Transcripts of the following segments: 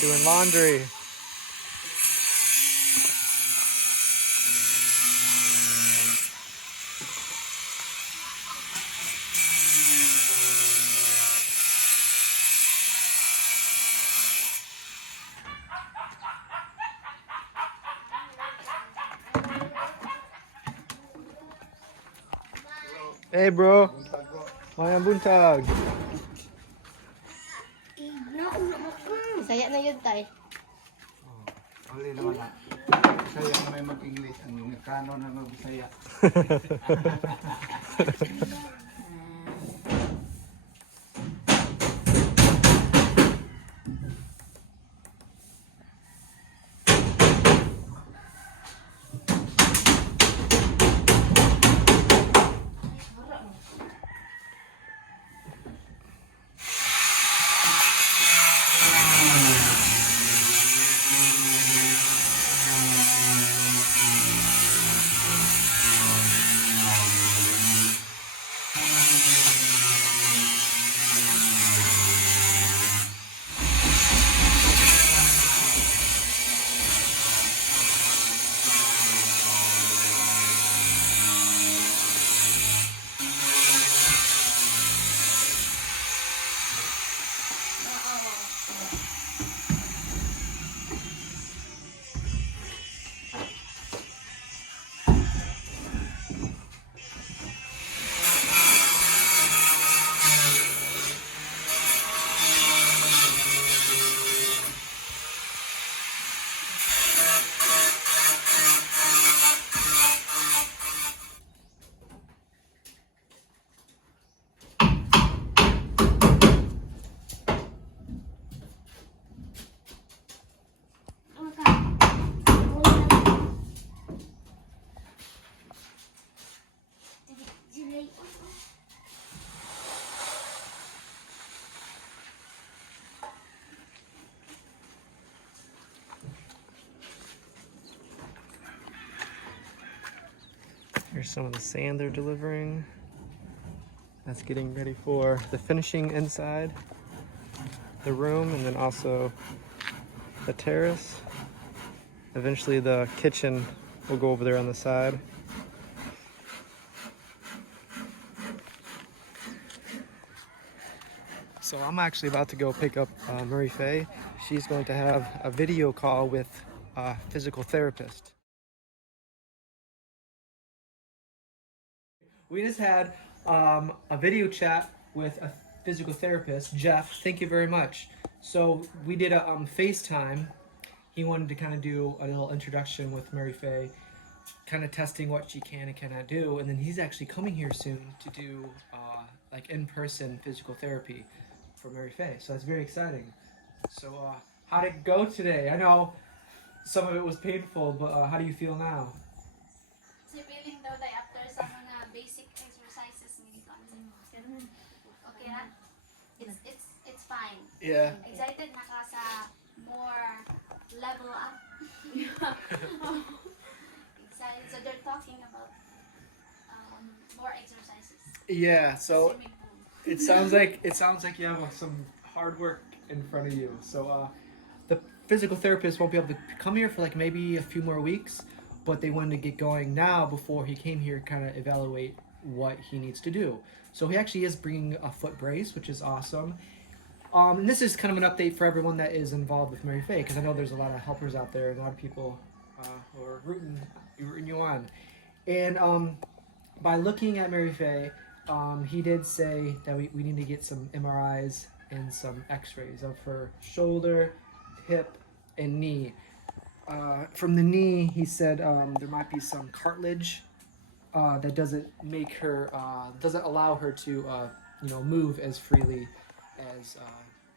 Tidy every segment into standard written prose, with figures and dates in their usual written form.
Doing laundry. Hey bro, mayang buntag. Saya na yun tay. Huli naman na. Saya na may mag-English. Ang Amerikano na mag-Bisaya. Here's some of the sand they're delivering. That's getting ready for the finishing inside the room, and then also the terrace. Eventually the kitchen will go over there on the side. So I'm actually about to go pick up Murray Faye. She's going to have a video call with a physical therapist. We just had a video chat with a physical therapist, Jeff. Thank you very much. So we did a FaceTime. He wanted to kind of do a little introduction with Murray Faye, kind of testing what she can and cannot do. And then he's actually coming here soon to do like in-person physical therapy for Murray Faye. So that's very exciting. So how'd it go today? I know some of it was painful, but how do you feel now? Si feeling daw tayo after sa mga basic exercises ni dito. Okay na? It's fine. Yeah. Excited na ka sa more level up. Excited. So they're talking about more exercises. Yeah. So Swimming pool. it sounds like you have some hard work in front of you. So the physical therapist won't be able to come here for like maybe a few more weeks, but they wanted to get going now before he came here, kind of evaluate what he needs to do. So he actually is bringing a foot brace, which is awesome. And this is kind of an update for everyone that is involved with Murray Faye, because I know there's a lot of helpers out there, and a lot of people who are rooting you on. And by looking at Murray Faye, he did say that we need to get some MRIs and some x-rays of her shoulder, hip, and knee. From the knee, he said there might be some cartilage that doesn't allow her to move as freely as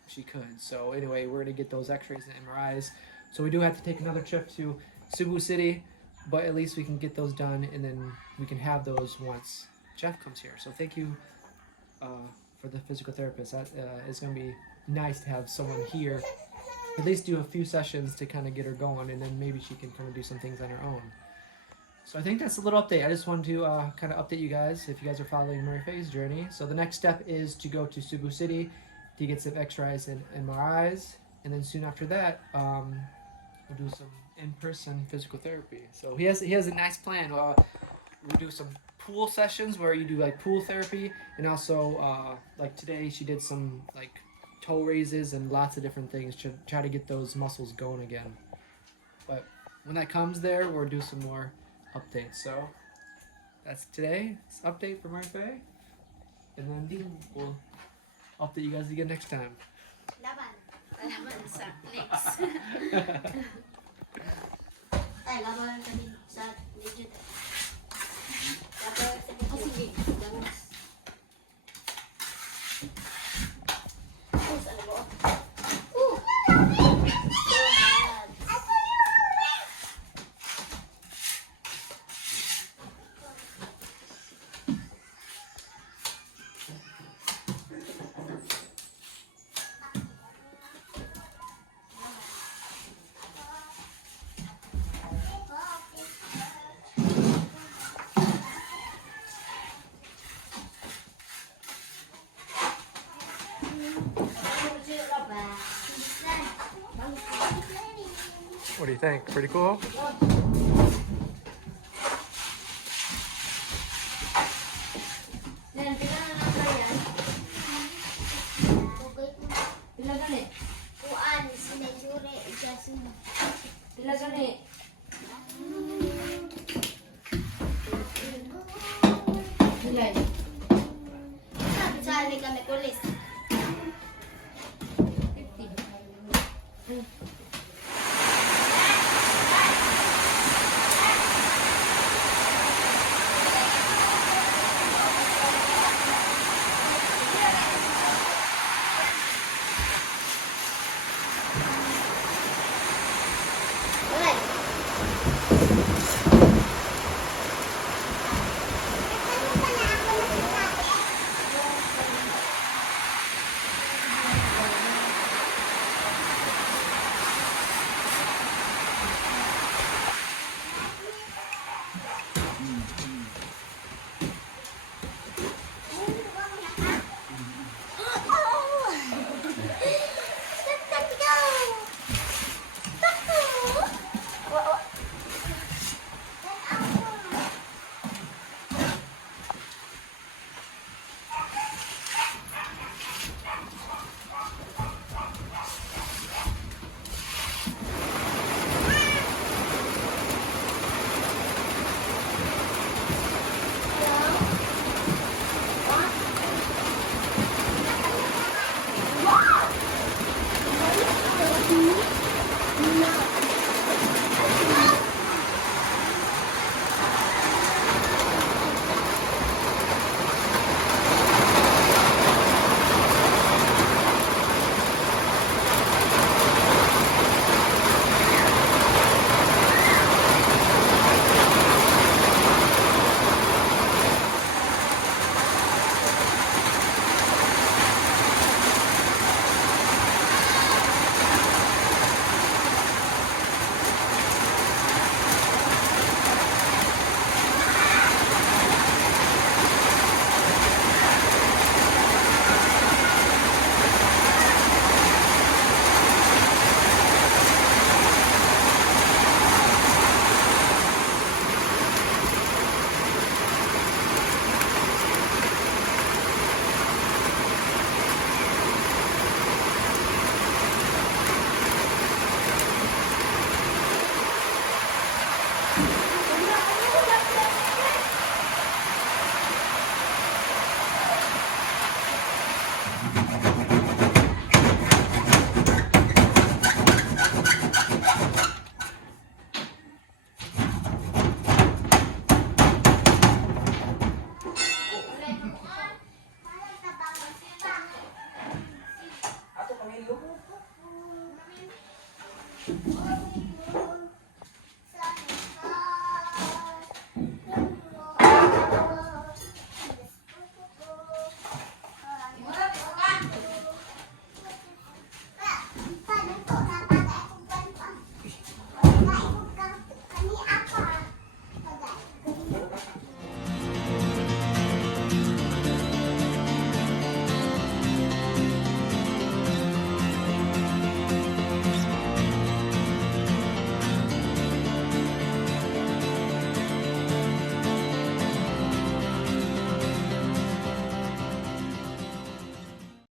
she could. So anyway, we're gonna get those x-rays and MRIs. So we do have to take another trip to Cebu City, but at least we can get those done, and then we can have those once Jeff comes here. So thank you for the physical therapist. That is going to be nice to have someone here, at least do a few sessions to kind of get her going, and then maybe she can kind of do some things on her own. So I think that's a little update. I just wanted to kind of update you guys if you guys are following Murray Faye's journey. So the next step is to go to Cebu City to get some x-rays and MRIs, and then soon after that, we'll do some in-person physical therapy. So he has a nice plan. We'll do some pool sessions where you do like pool therapy, and also like today she did some like toe raises and lots of different things to try to get those muscles going again. But when that comes there, we'll do some more updates. So that's today's update from Reche, and then we'll update you guys again next time. Laban. Laban sa next. Tay, laban kami sa legit. Laban sa legit. Sige. Damas. Push, ano ba? What do you think? Pretty cool?